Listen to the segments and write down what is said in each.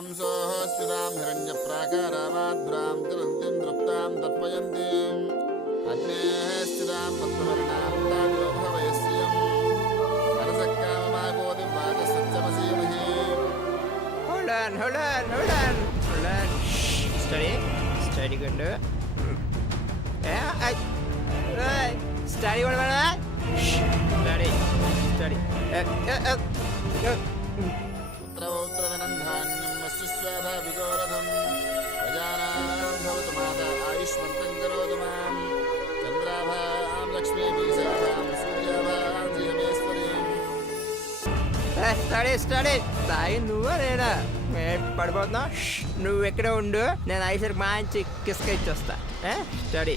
అంశోస్మితాం హిరణ్యప్రాకారామాద్రాం తిరంతిం తృప్తాం తర్పయంతిం అగ్నేః స్థితాం పద్మవర్ణాం తామివభవయస్యం హరసక్కామమాగోదిం వాచసత్యమసీమహి. Hold on. Steady gundu. Steady one minute. Steady. పుత్రౌత్రధనంధాన్యం వస్తుస్వాధా విగోరథం ప్రజానాం భవతు మాతా ఆయుష్మంతం కరోతు మాం చంద్రాభాం లక్ష్మీమీశాభాం సూర్యాభాం శ్రియమేశ్వరీం. Study తాగి నువ్వు నేనా పడిపోతున్నా. నువ్వు ఎక్కడ ఉండు, నేను ఐసరికి మంచి కిస్క ఇచ్చొస్తా. స్టడీ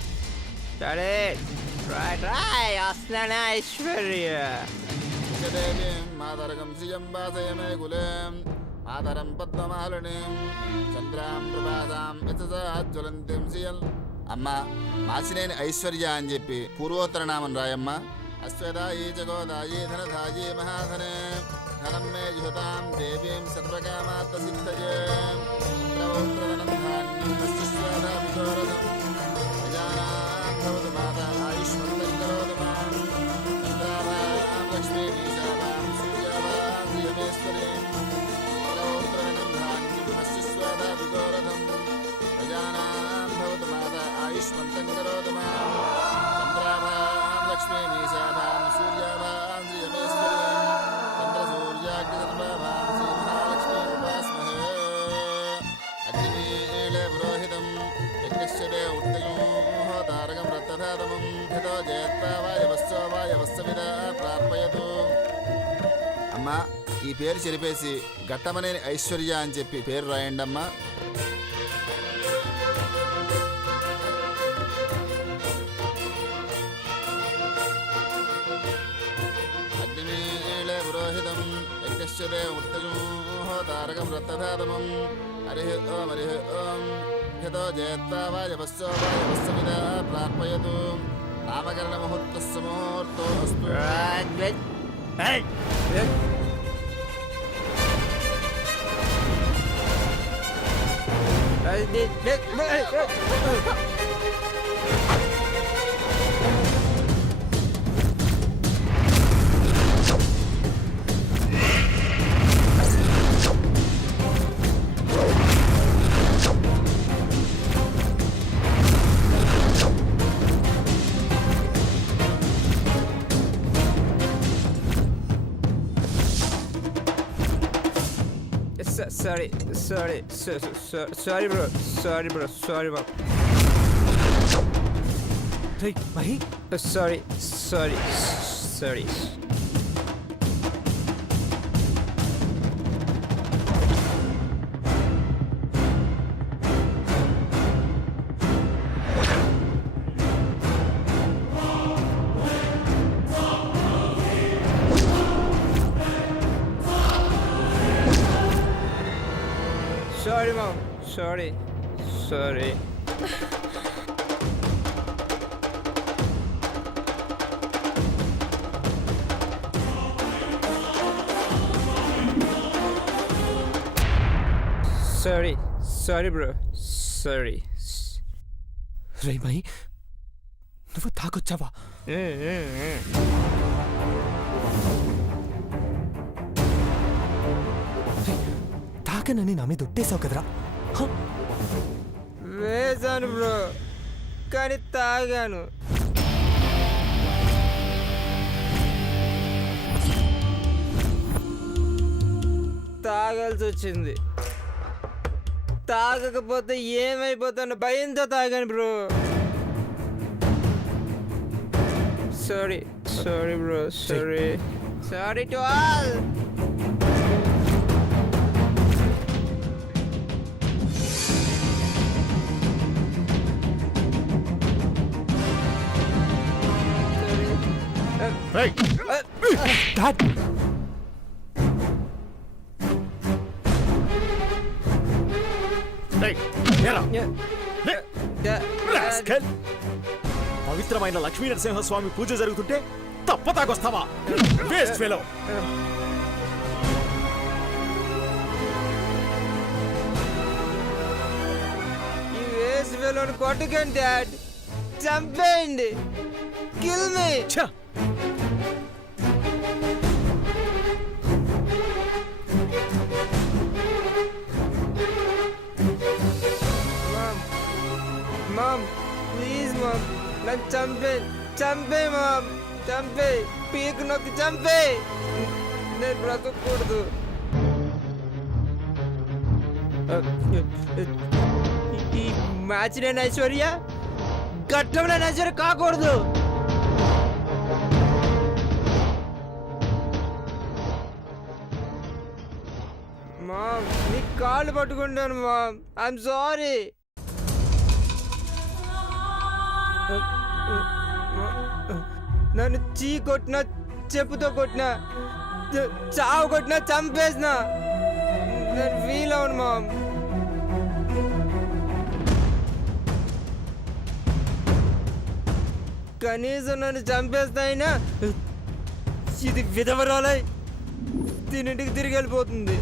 రాయ్ వస్తున్నానా ఐశ్వర్య. దేవీం మాతరకం శ్రియం వాసయమే కులేం మాతరం పద్మమాలినీం చంద్రాం ప్రభాసాం యజ్వలంతిం శ్రియం. అమ్మ మాసినేని ఐశ్వర్య అని చెప్పి పూర్వోత్తరనామం రాయమ్మ. అశ్వదాయీ జగోదాయీ ధనదాయీ మహాధనే ధనం మే యుహతాం దేవీం సర్వకామార్థసిద్ధయే. పుత్రౌత్రధనంధాన్యం వస్తుస్వాధా విగోరథం ప్రజానాం భవతు మాతా ఆయుష్మంతం కరోతు మాం చంద్రాభాం లక్ష్మీమీశాభాం సూర్యాభాం శ్రియమేశ్వరీం. పుత్రౌత్రధనంధాన్యం వస్తుస్వాధా విగోరథం ప్రజానాం భవతు మాతా ఆయుష్మంతం కరోతు మాం చంద్రాభాం లక్ష్మీమీశాభాం సూర్యాభాం శ్రియమేశ్వరీం. చంద్రసూర్యాగ్నిసర్వాభాం శ్రీమహాలక్ష్మీ ఉపాస్మహే. అగ్నిమీళే పురోహితం యజ్ఞశ్చే ఉత్తయోతారకం రక్తధాతమం హితో జయత్తా వాయవస్సో వాయవస్సవిదా ప్రార్పయతు. అమ్మా ఈ పేరు చెరిపేసి ఘట్టమనేని ఐశ్వర్య అని చెప్పి పేరు రాయండి అమ్మా. అగ్నిమీళే పురోహితం యజ్ఞశ్చే ఉత్తయోతారకం రక్తధాతమం హరి ఓం హితో జయత్తా వాయవస్సో వాయవస్సవిదా ప్రార్పయతు. నామకరణ ముహూర్తస్సు ముహూర్తో అస్తు. Sorry bro. రేయ్ Mahi, Sorry. Sorry mom. Sorry. Sorry bro. Sorry. రేయ్ మహి, నువ్వు తాగొచ్చావా? తాగనని నా మీద ఒట్టేసావు కదరా. వేసాను బ్రో, కానీ తాగాను. తాగాల్సి వచ్చింది. తాగకపోతే ఏమైపోతాను భయంతో తాగాను bro. Sorry bro. Sorry to all. Dad, పవిత్రమైన లక్ష్మీ నరసింహస్వామి పూజ జరుగుతుంటే తప్ప తాగొస్తావా? Waste fellow. వేలోని కొట్టకండి డాడ్, చంపేయండి, కిల్ మీ. ఛ! మామ్ ప్లీజ్ మామ్, నన్ను చంపే మామ్, చంపే, పీకు నొక్కి చంపే, నేను బ్రతకూడదు. ఈ మ్యాచ్ నేను ఐశ్వర్య, ఘట్టం నేను ఐశ్వర్య కాకూడదు. మామ్ నీ కాళ్ళు పట్టుకుంటాను మామ్, ఐఎమ్ సారీ. నన్ను చీ కొట్టినా, చెప్పుతో కొట్టినా, చావు కొట్టినా, చంపేసినా నేను ఫీల్ అవును మామ్. కనీసం నన్ను చంపేస్తాయినా ఇది విధవరాలై దీనింటికి తిరిగి వెళ్ళిపోతుంది.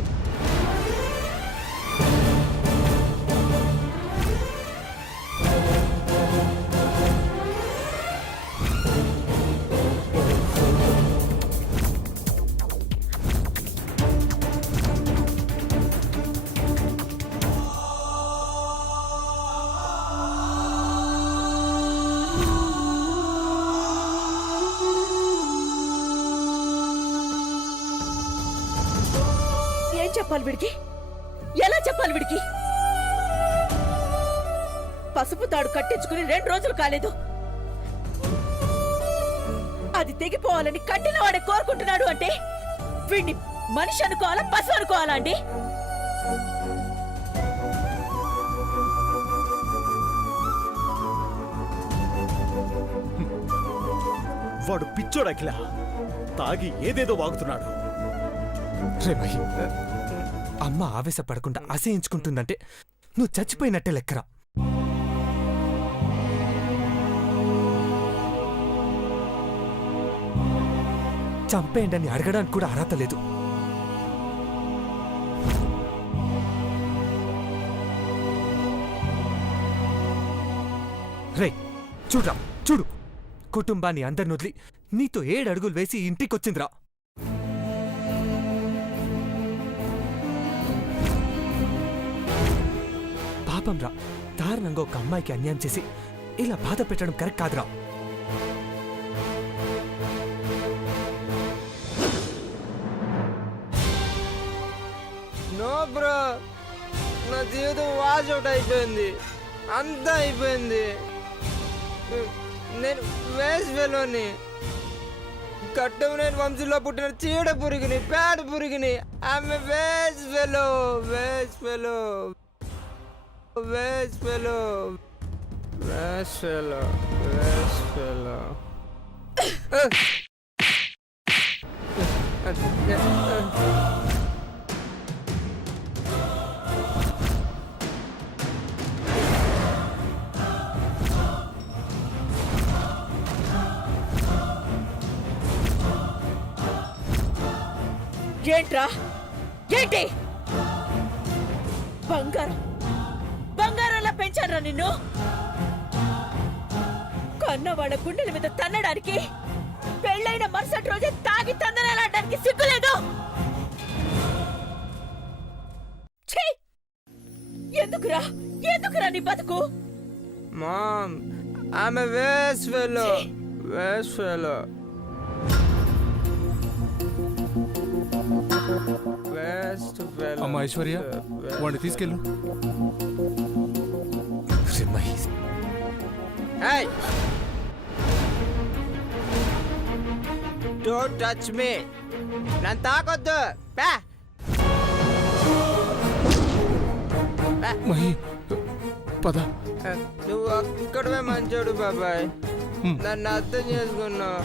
చెప్పాలి వీడికి? ఎలా చెప్పాలి వీడికి? పసుపు తాడు కట్టించుకుని 2 రోజులు కాలేదు, అది తెగిపోవాలని కట్టిన వాడే కోరుకుంటున్నాడు అంటే వీడిని మనిషి అనుకోవాలా, పశువు అనుకోవాలా అండి? వాడు పిచ్చోడు అఖిల, తాగి ఏదేదో వాగుతున్నాడు. రే మహి, అమ్మ ఆవేశపడకుండా అసహించుకుంటుందంటే నువ్వు చచ్చిపోయినట్టే లెక్కరా. చంపేయండి అని అడగడానికి కూడా అర్హత లేదు. రే చూడ్రా, చూడు, కుటుంబాన్ని అందరిని వదిలి నీతో 7 అడుగులు వేసి ఇంటికొచ్చిందిరా. పాపం రా, దారుణంగా ఒక అమ్మాయికి అన్యాయం చేసి ఇలా బాధ పెట్టడం కరెక్ట్ కాదురా. నో బ్రో, నా జీవితం వాష్ అవుట్ అయిపోయింది, అంతా అయిపోయింది. నేను వేస్ట్ ఫెలోని, కట్టం నేను వంశంలో పుట్టిన చీడ పురుగుని, పేడ పురుగుని. ఆమె waste fellow, waste fellow, waste fellow, waste fellow, waste fellow. ఏంట్రా, ఏంటి? బంగారం, బంగారంలా పెంచారా నిన్ను? కన్న వాళ్ళ గుండెల మీద తన్నడానికి, పెళ్ళైన మరుసటి రోజే తాగి తందనాలాడడానికి సిగ్గులేదు? ఛీ! ఎందుకురా, ఎందుకురా నీ బతుకు? మామ్, ఆమె waste fellow, waste fellow, waste fellow. అమ్మ ఐశ్వర్య, వాడిని తీసుకెళ్ళు. రే Mahi, Hey! Don't touch me! నన్ను తాకొద్దు! పా! మహి, పద. నువ్వు ఒక్కడమే మంచోడు బాబాయ్, నన్ను అర్థం చేసుకున్నావు.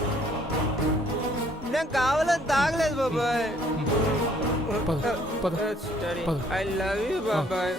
నేను కావాలని తాగలేదు బాబాయ్. పద, పద, పద. ఐ లవ్ యూ బాబాయ్.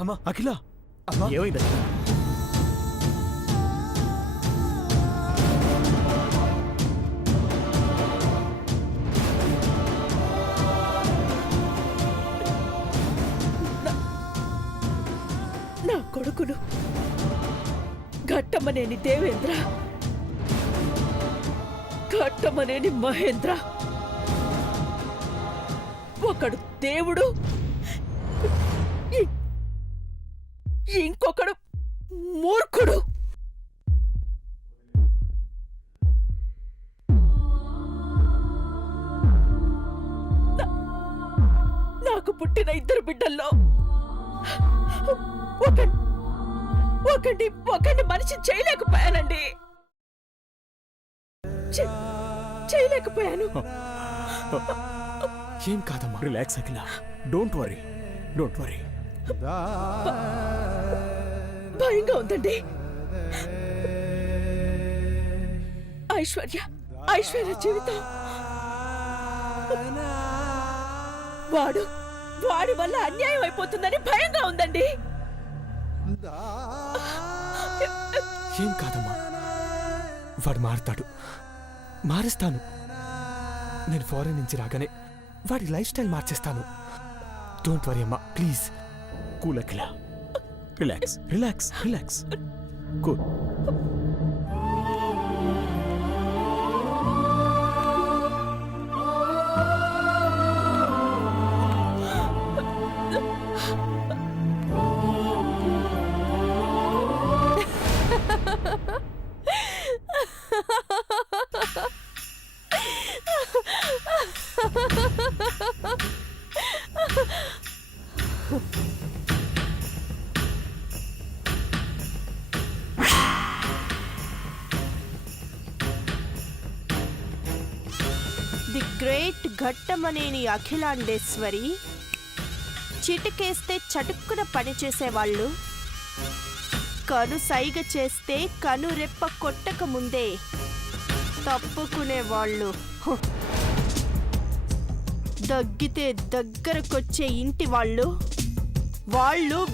అమ్మా అఖిల అమ్మా ఏమైంది అఖిల? నా కొడుకులు ఘట్టమనేని దేవేంద్ర, ఘట్టమనేని మహేంద్ర, ఒకడు దేవుడు, ఇంకొకడు మూర్ఖుడు. నాకు పుట్టిన ఇద్దరు బిడ్డల్లో ఒకడిని మనిషి చేయలేకపోయానండి. చేయలేకపోయాను. ఏం కాదమ్మా. Relax Akhila, don't worry, don't worry. భయంగా ఉందండి. ఐశ్వర్య జీవితం వాడి వల్ల అన్యాయం అయిపోతుందని భయంగా ఉందండి. ఏం కాదమ్మా, వాడు మారుతాడు, మారుస్తాను. నేను ఫారెన్ నుంచి రాగానే వాడి లైఫ్ స్టైల్ మార్చేస్తాను. డోంట్ వరీ అమ్మా, please. Cool Akhila, relax relax relax, cool. The great Ghattamaneni Akhilandeshwari, చిటికేస్తే చటుక్కున పనిచేసేవాళ్ళు, కను సైగ చేస్తే కను రెప్ప కొట్టక ముందే తప్పుకునేవాళ్ళు, దగ్గితే దగ్గరకొచ్చే ఇంటి వాళ్ళు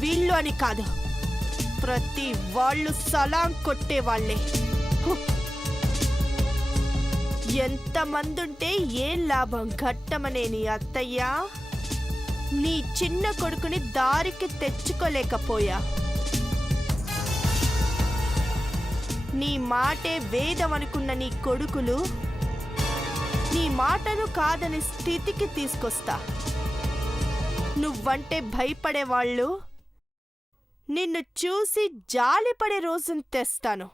వీళ్ళు అని కాదు, ప్రతి వాళ్ళు సలాం కొట్టేవాళ్లే. ఎంతమందుంటే ఏం లాభం ఘట్టమనేని అత్తయ్య? నీ చిన్న కొడుకుని దారికి తెచ్చుకోలేకపోయా. నీ మాటే వేదం అనుకున్న నీ కొడుకులు నీ మాటను కాదని స్థితికి తీసుకొస్తా. నువ్వంటే భయపడేవాళ్ళు నిన్ను చూసి జాలిపడే రోజును తెస్తాను.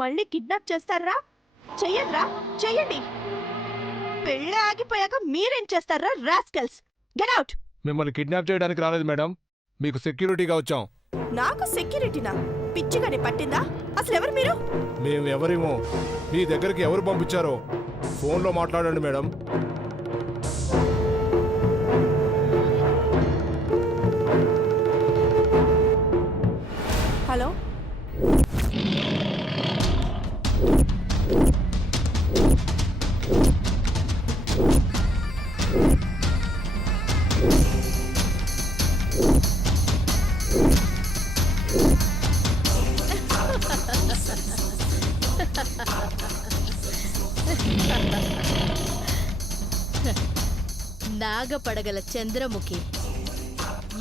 మళ్ళీ కిడ్నాప్ చేస్తారా? చెయ్యరా, చెయ్యండి. పెళ్ళి ఆగిపోయాక మీరేం చేస్తారా రాస్కల్స్? Get out. మిమ్మల్ని కిడ్నాప్ చేయడానికి రాలేదు మేడం, మీకు సెక్యూరిటీగా వచ్చాం. నాకు సెక్యూరిటీనా? పిచ్చిగానే పట్టిందా? అసలు ఎవరు మీరు? మేము ఎవరేమో మీ దగ్గరికి ఎవరు పంపించారో ఫోన్లో మాట్లాడండి మేడం. నాగపడగల చంద్రముఖి.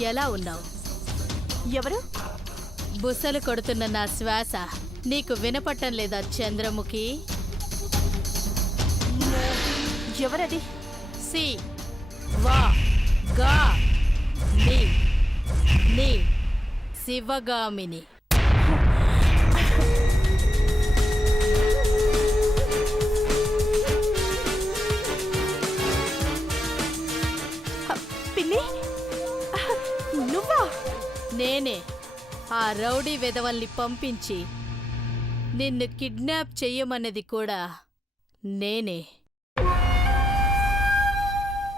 ఎలా ఉన్నావు? ఎవరు? బుసలు కొడుతున్న నా శ్వాస నీకు వినపట్టం లేదా చంద్రముఖి? ఎవరది? సి వా గా ని ని శివగామిని. పిన్ని, నువ్వా? నేనే ఆ రౌడీ వెధవల్ని పంపించి నిన్ను కిడ్నాప్ చెయ్యమన్నది కూడా నేనే.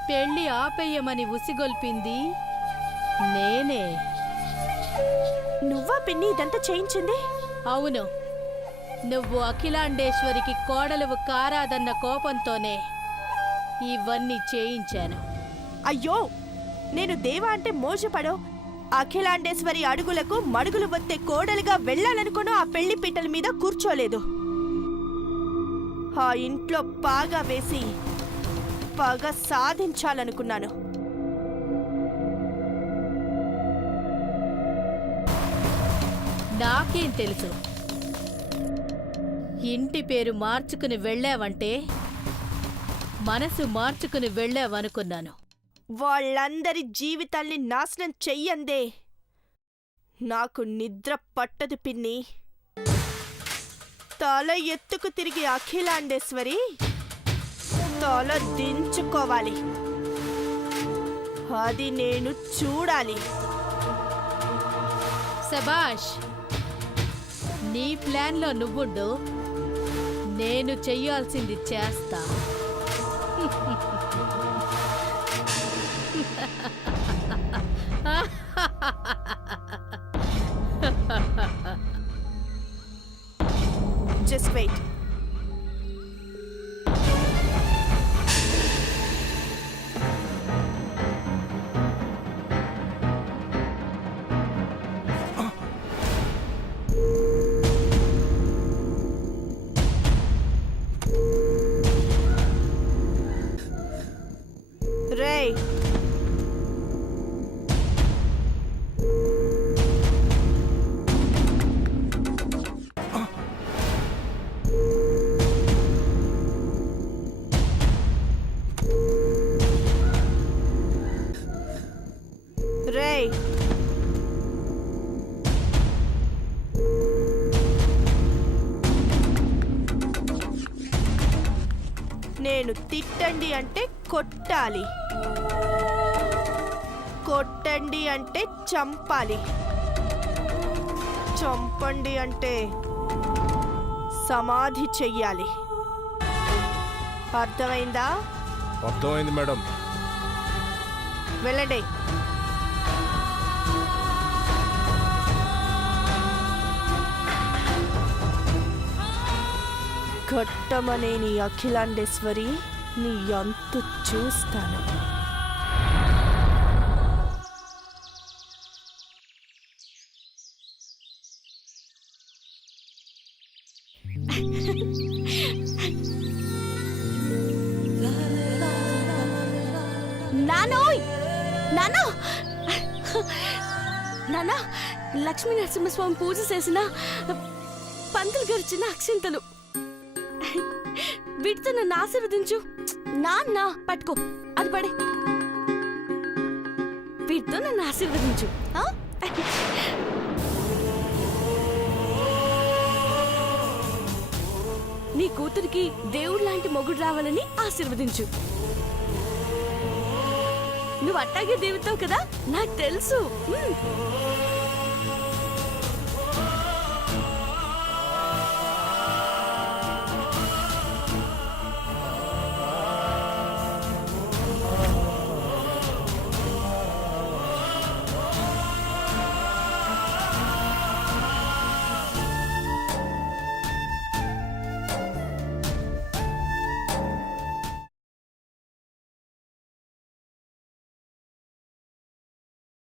పెళ్లి ఆపేయమని ఉసిగొల్పింది నేనే. నువ్వా పిన్ని ఇదంతా చేయించింది? అవును, నువ్వు అఖిలాండేశ్వరికి కోడలువు కారాదన్న కోపంతోనే ఇవన్నీ చేయించాను. అయ్యో, నేను దేవా అంటే మోజపడో అఖిలాండేశ్వరి అడుగులకు మడుగులు వత్తే కోడలిగా వెళ్ళాలనుకుని ఆ పెళ్లి పీటల మీద కూర్చోలేదు. ఆ ఇంట్లో పాగా వేసి పగ సాధించాలనుకున్నాను. నాకేం తెలుసు? ఇంటి పేరు మార్చుకుని వెళ్ళావంటే మనసు మార్చుకుని వెళ్ళావనుకున్నాను. వాళ్ళందరి జీవితాల్ని నాశనం చెయ్యందే నాకు నిద్ర పట్టదు పిన్ని. తల ఎత్తుకు తిరిగి అఖిలాండేశ్వరి తల దించుకోవాలి. అది నేను చూడాలి. శబాష్, నీ ప్లాన్లో నువ్వుండు, నేను చెయ్యాల్సింది చేస్తా. Just wait. రేయ్, రేయ్, నేను తిట్టండి అంటే కొట్టాలి, కొట్టండి అంటే చంపాలి, చంపండి అంటే సమాధి చెయ్యాలి. అర్థమైందా? అర్థమైంది మేడం. వెళ్ళండి. ఘట్టమనే నీ అఖిలాండేశ్వరి నీ అంతు చూస్తాను. నానోయ్, నానా, నానా, లక్ష్మీ నరసింహస్వామి పూజ చేసిన పంతులు గరిచిన అక్షింతలు, వీటితో నన్ను ఆశీర్వదించు. నాన్న పట్టుకో, అది పడే. వీటితో నన్ను ఆశీర్వదించు. నీ కూతురికి దేవుడు లాంటి మొగుడు రావాలని ఆశీర్వదించు. నువ్వు అట్టాగే దేవుతావు కదా, నాకు తెలుసు.